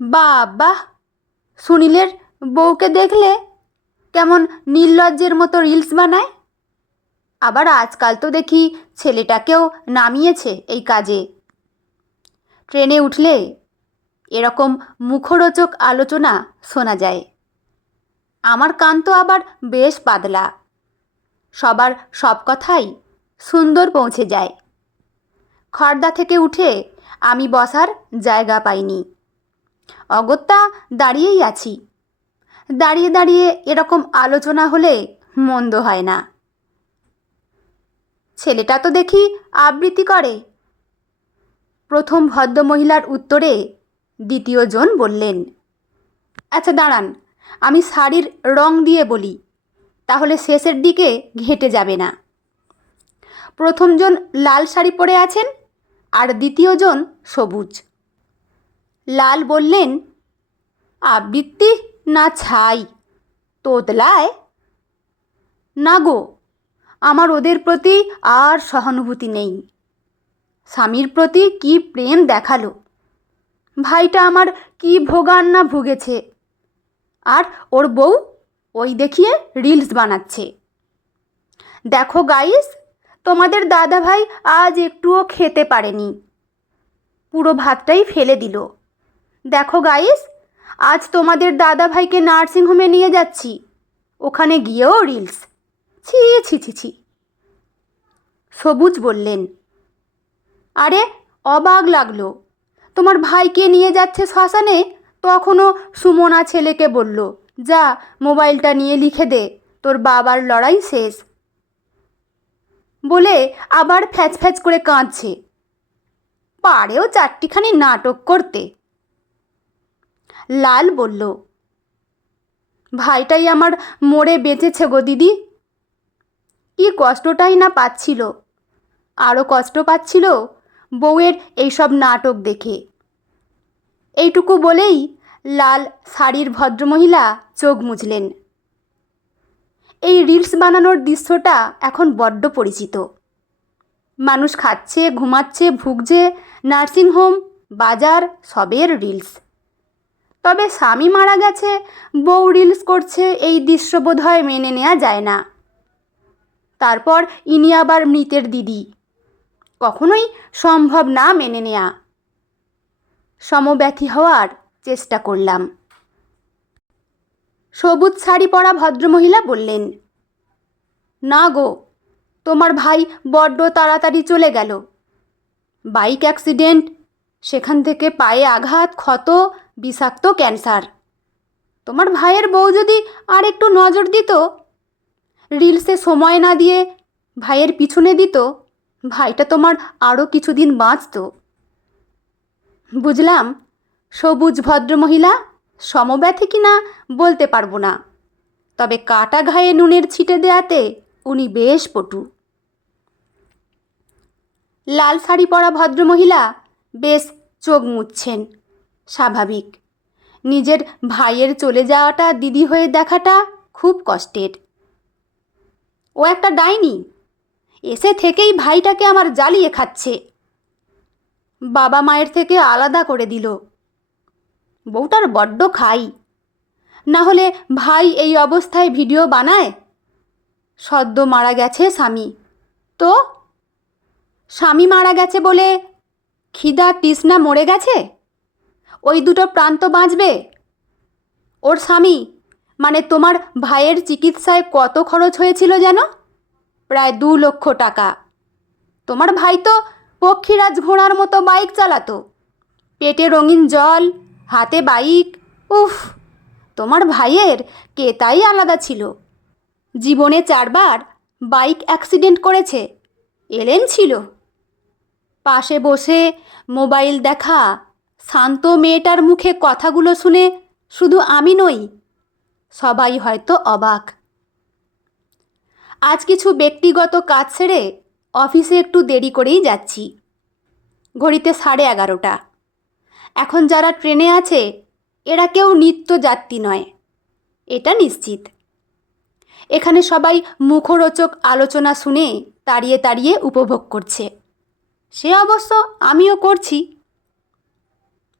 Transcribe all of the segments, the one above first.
বাবা, সুনীলের বউকে দেখলে কেমন নির্লজ্জের মতো রিলস বানায়। আবার আজকাল তো দেখি ছেলেটাকেও নামিয়েছে এই কাজে। ট্রেনে উঠলে এরকম মুখরোচক আলোচনা শোনা যায়। আমার কান তো আবার বেশ পাতলা, সবার সব কথাই সুন্দর পৌঁছে যায়। খড়দা থেকে উঠে আমি বসার জায়গা পাইনি, অগত্যা দাঁড়িয়েই আছি। দাঁড়িয়ে দাঁড়িয়ে এরকম আলোচনা হলে মন্দ হয় না। ছেলেটা তো দেখি আবৃত্তি করে। প্রথম ভদ্রমহিলার উত্তরে দ্বিতীয় জন বললেন, আচ্ছা দাঁড়ান, আমি শাড়ির রং দিয়ে বলি, তাহলে শেষের দিকে ঘেঁটে যাবে না। প্রথমজন লাল শাড়ি পরে আছেন আর দ্বিতীয়জন সবুজ। লাল বললেন, আবৃত্তি না ছাই, তোতলায়। না গো, আমার ওদের প্রতি আর সহানুভূতি নেই। স্বামীর প্রতি কি প্রেম দেখালো, ভাইটা আমার কি ভোগান না ভুগেছে, আর ওর বউ ওই দেখিয়ে রিলস বানাচ্ছে। দেখো গাইস, তোমাদের দাদা ভাই আজ একটুও খেতে পারেনি, পুরো ভাতটাই ফেলে দিল। দেখো গাইস, আজ তোমাদের দাদা ভাইকে নার্সিংহোমে নিয়ে যাচ্ছি, ওখানে গিয়েও রিলস। ছি ছি ছি ছি। সবুজ বললেন, আরে অবাক লাগলো, তোমার ভাইকে নিয়ে যাচ্ছে শ্মশানে, তখনও সুমনা ছেলেকে বলল, যা মোবাইলটা নিয়ে লিখে দে, তোর বাবার লড়াই শেষ, বলে আবার ফ্যাচ ফ্যাচ করে কাঁদছে। পারেও চারটিখানি নাটক করতে। লাল বলল, ভাইটাই আমার মরে বেঁচেছে গো দিদি। কি কষ্টটাই না পাচ্ছিল, আরও কষ্ট পাচ্ছিল বউয়ের এইসব নাটক দেখে। এইটুকু বলেই লাল শাড়ির ভদ্রমহিলা চোখ মুছলেন। এই রিলস বানানোর দৃশ্যটা এখন বড্ড পরিচিত। মানুষ খাচ্ছে, ঘুমাচ্ছে, ভুগছে, নার্সিংহোম, বাজার সবের রিলস। তবে স্বামী মারা গেছে, বউ রিলস করছে, এই দৃশ্য বোধহয় মেনে নেওয়া যায় না। তারপর ইনি আবার মৃতের দিদি, কখনোই সম্ভব না মেনে নেয়া। সমব্যথী হওয়ার চেষ্টা করলাম। সবুজ শাড়ি পরা ভদ্রমহিলা বললেন, না গো, তোমার ভাই বড্ড তাড়াতাড়ি চলে গেল। বাইক অ্যাক্সিডেন্ট, সেখান থেকে পায়ে আঘাত, ক্ষত, বিষাক্ত ক্যান্সার। তোমার ভাইয়ের বউ যদি আর একটু নজর দিত, রিলসে সময় না দিয়ে ভাইয়ের পিছনে দিত, ভাইটা তোমার আরও কিছুদিন বাঁচত। বুঝলাম সবুজ ভদ্রমহিলা সমব্যথী কিনা বলতে পারবো না, তবে কাটা ঘায়ে নুনের ছিটে দেয়াতে উনি বেশ পটু। লাল শাড়ি পরা ভদ্রমহিলা বেশ চোখ মুছছেন, স্বাভাবিক। নিজের ভাইয়ের চলে যাওয়াটা দিদি হয়ে দেখাটা খুব কষ্টের। ও একটা ডাইনি, এসে থেকেই ভাইটাকে আমার জ্বালিয়ে খাচ্ছে, বাবা মায়ের থেকে আলাদা করে দিল। বউটার বড্ড খাই, না হলে ভাই এই অবস্থায় ভিডিও বানায়? সদ্য মারা গেছে স্বামী, তো স্বামী মারা গেছে বলে খিদা তৃষ্ণা মরে গেছে? ওই দুটো প্রাণ তো বাঁচবে। ওর স্বামী মানে তোমার ভাইয়ের চিকিৎসায় কত খরচ হয়েছিল যেন? প্রায় 2 লক্ষ টাকা। তোমার ভাই তো পক্ষীরাজ ঘোড়ার মতো বাইক চালাতো, পেটে রঙিন জল, হাতে বাইক। উফ, তোমার ভাইয়ের কেতাই আলাদা ছিল। জীবনে 4বার বাইক অ্যাক্সিডেন্ট করেছে, এলেন ছিল। পাশে বসে মোবাইল দেখা শান্ত মেয়েটার মুখে কথাগুলো শুনে শুধু আমি নই, সবাই হয়তো অবাক। আজ কিছু ব্যক্তিগত কাজ সেরে অফিসে একটু দেরি করেই যাচ্ছি। ঘড়িতে 11:30। এখন যারা ট্রেনে আছে এরা কেউ নিত্যযাত্রী নয়, এটা নিশ্চিত। এখানে সবাই মুখরোচক আলোচনা শুনে তাড়িয়ে তাড়িয়ে উপভোগ করছে, সে অবশ্য আমিও করছি।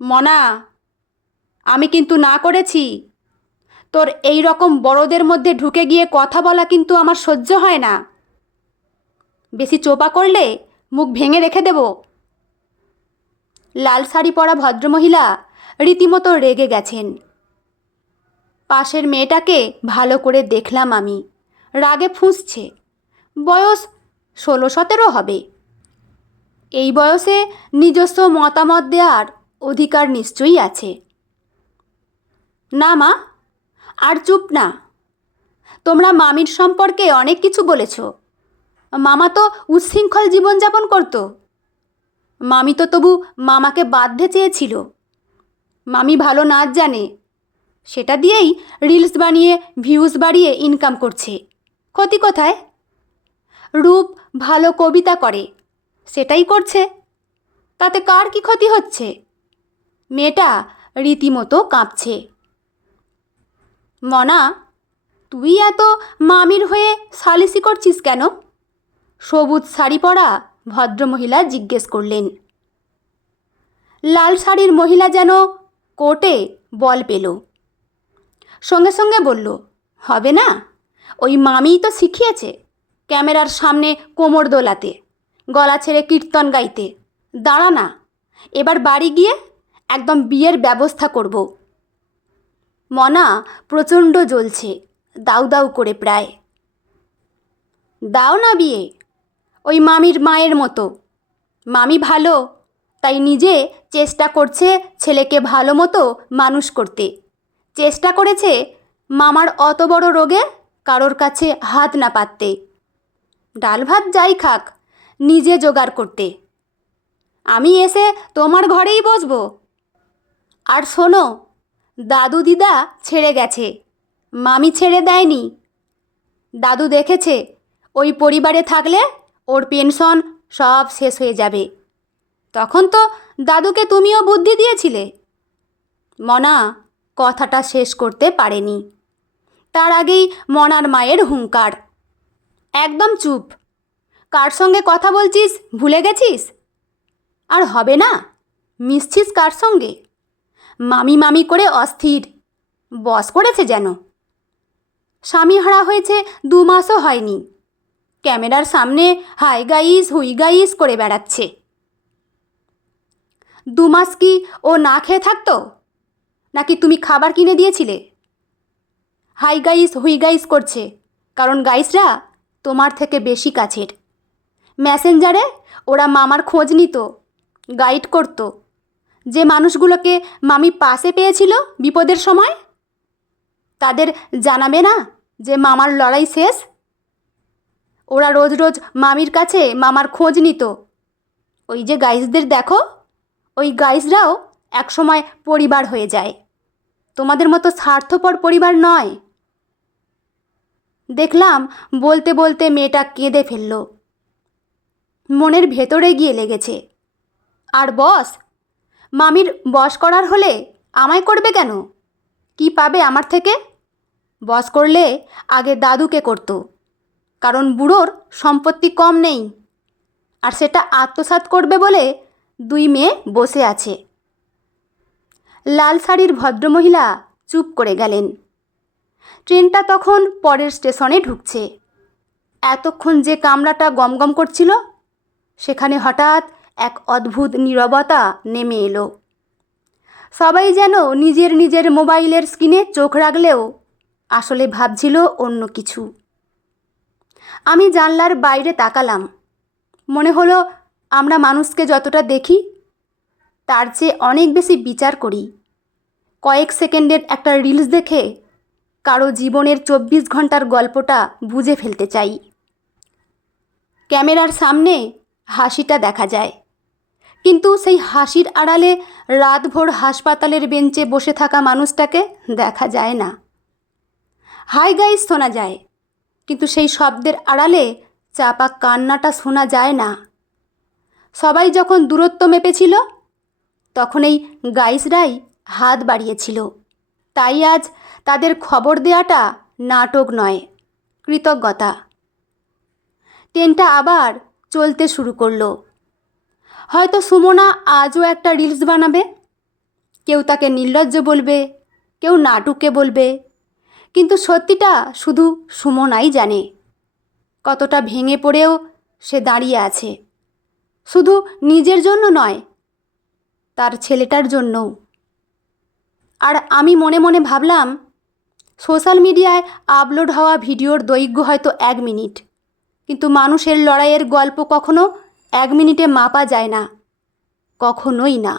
মনা, আমি কিন্তু না করেছি। তোর এই রকম বড়দের মধ্যে ঢুকে গিয়ে কথা বলা কিন্তু আমার সহ্য হয় না। বেশি চোপা করলে মুখ ভেঙে রেখে দেব। লাল শাড়ি পরা ভদ্রমহিলা রীতিমতো রেগে গেছেন। পাশের মেয়েটাকে ভালো করে দেখলাম আমি, রাগে ফুঁসছে। বয়স 16-17 হবে। এই বয়সে নিজস্ব মতামত দেওয়ার অধিকার নিশ্চয়ই আছে। না মা, আর চুপ না। তোমরা মামির সম্পর্কে অনেক কিছু বলেছ। মামা তো উচ্ছৃঙ্খল জীবনযাপন করত। মামি তো তবু মামাকে বাঁধতে চেয়েছিল। মামি ভালো নাচ জানে, সেটা দিয়েই রিলস বানিয়ে ভিউজ বাড়িয়ে ইনকাম করছে। ক্ষতি কোথায়? রূপ ভালো কবিতা করে, সেটাই করছে, তাতে কার কি ক্ষতি হচ্ছে? মেয়েটা রীতিমতো কাঁপছে। মনা, তুই এত মামির হয়ে সালিসি করছিস কেন? সবুজ শাড়ি পরা ভদ্রমহিলা জিজ্ঞেস করলেন। লাল শাড়ির মহিলা যেন কোর্টে বল পেল। সঙ্গে সঙ্গে বলল, হবে না, ওই মামিই তো শিখিয়েছে ক্যামেরার সামনে কোমর দোলাতে, গলা ছেড়ে কীর্তন গাইতে। দাঁড়া না, এবার বাড়ি গিয়ে একদম বিয়ের ব্যবস্থা করব। মনা প্রচণ্ড জ্বলছে, দাউ দাউ করে প্রায়। দাও না বিয়ে, ওই মামির মায়ের মতো। মামি ভালো, তাই নিজে চেষ্টা করছে ছেলেকে ভালো মতো মানুষ করতে। চেষ্টা করেছে মামার অত বড় রোগে কারোর কাছে হাত না পাততে। ডাল ভাত যাই খাক, নিজে জোগাড় করতে। আমি এসে তোমার ঘরেই বসবো। আর শোনো, দাদু দিদা ছেড়ে গেছে, মামি ছেড়ে দেয়নি। দাদু দেখেছে ওই পরিবারে থাকলে ওর পেনশন সব শেষ হয়ে যাবে। তখন তো দাদুকে তুমিও বুদ্ধি দিয়েছিলে। মনা কথাটা শেষ করতে পারেনি, তার আগেই মনার মায়ের হুঙ্কার। একদম চুপ! কার সঙ্গে কথা বলছিস ভুলে গেছিস? আর হবে না, মিশছিস কার সঙ্গে? মামি মামি করে অস্থির, বস করেছে যেন। স্বামী হারা হয়েছে 2 মাসও হয়নি, ক্যামেরার সামনে হাই গাইস হুই গাইস করে বেড়াচ্ছে। 2 মাস কি ও না খেয়ে থাকতো, নাকি তুমি খাবার কিনে দিয়েছিলে? হাই গাইস হুই গাইস করছে কারণ গাইসরা তোমার থেকে বেশি কাছের। মেসেঞ্জারে ওরা মামার খোঁজ নিত, গাইড করত। যে মানুষগুলোকে মামি পাশে পেয়েছিল বিপদের সময়, তাদের জানাবে না যে মামার লড়াই শেষ? ওরা রোজ রোজ মামির কাছে মামার খোঁজ নিত। ওই যে গাইসদের দেখো, ওই গাইসরাও একসময় পরিবার হয়ে যায়, তোমাদের মতো স্বার্থপর পরিবার নয়। দেখলাম বলতে বলতে মেয়েটা কেঁদে ফেলল। মনের ভেতরে গিয়ে লেগেছে। আর বস, মামির বস করার হলে আমায় করবে কেন? কি পাবে আমার থেকে? বস করলে আগে দাদুকে করত, কারণ বুড়োর সম্পত্তি কম নেই, আর সেটা আত্মসাৎ করবে বলে 2 মেয়ে বসে আছে। লাল শাড়ির ভদ্রমহিলা চুপ করে গেলেন। ট্রেনটা তখন পরের স্টেশনে ঢুকছে। এতক্ষণ যে কামরাটা গমগম করছিল, সেখানে হঠাৎ এক অদ্ভুত নীরবতা নেমে এলো। সবাই যেন নিজের নিজের মোবাইলের স্ক্রিনে চোখ রাখলেও আসলে ভাবছিল অন্য কিছু। আমি জানলার বাইরে তাকালাম। মনে হলো আমরা মানুষকে যতটা দেখি তার চেয়ে অনেক বেশি বিচার করি। কয়েক সেকেন্ডের একটা রিলস দেখে কারো জীবনের 24 ঘন্টার গল্পটা বুঝে ফেলতে চাই। ক্যামেরার সামনে হাসিটা দেখা যায়, কিন্তু সেই হাসির আড়ালে রাতভর হাসপাতালের বেঞ্চে বসে থাকা মানুষটাকে দেখা যায় না। হাই গাইস শোনা যায়, কিন্তু সেই শব্দের আড়ালে চাপা কান্নাটা শোনা যায় না। সবাই যখন দূরত্ব মেপেছিল, তখন এই গাইসরাই হাত বাড়িয়েছিল। তাই আজ তাদের খবর দেওয়াটা নাটক নয়, কৃতজ্ঞতা। ট্রেনটা আবার চলতে শুরু করলো। হয়তো সুমনা আজও একটা রিলস বানাবে, কেউ তাকে নির্লজ্জ বলবে, কেউ নাটুকে বলবে, কিন্তু সত্যিটা শুধু সুমনাই জানে। কতটা ভেঙে পড়েও সে দাঁড়িয়ে আছে, শুধু নিজের জন্য নয়, তার ছেলেটার জন্যও। আর আমি মনে মনে ভাবলাম, সোশ্যাল মিডিয়ায় আপলোড হওয়া ভিডিওর দৈর্ঘ্য হয়তো 1 মিনিট, কিন্তু মানুষের লড়াইয়ের গল্প কখনো 1 মিনিটে মাপা যায় না, কখনোই না।